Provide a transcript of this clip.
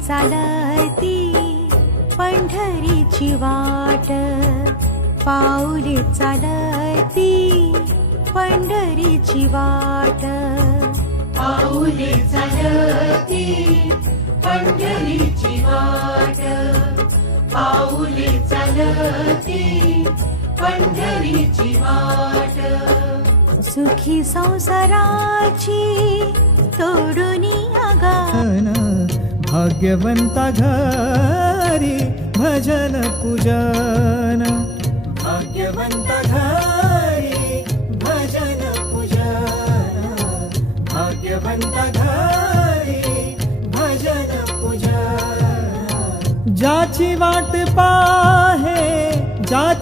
चालती पंढरीची वाट, पाऊले चालती पंढरीची वाट, पाऊले चालती पंढरीची वाट, पाऊले चालती पंढरीची वाट. सुखी संसाराची तोडूनी आगान, भाग्यवंता घरी भजन पूजन, भाग्यवंता घरी भजन पूजन, भाग्यवंता घरी भजन पूजन. ज्याची वाट पाहे ज्याची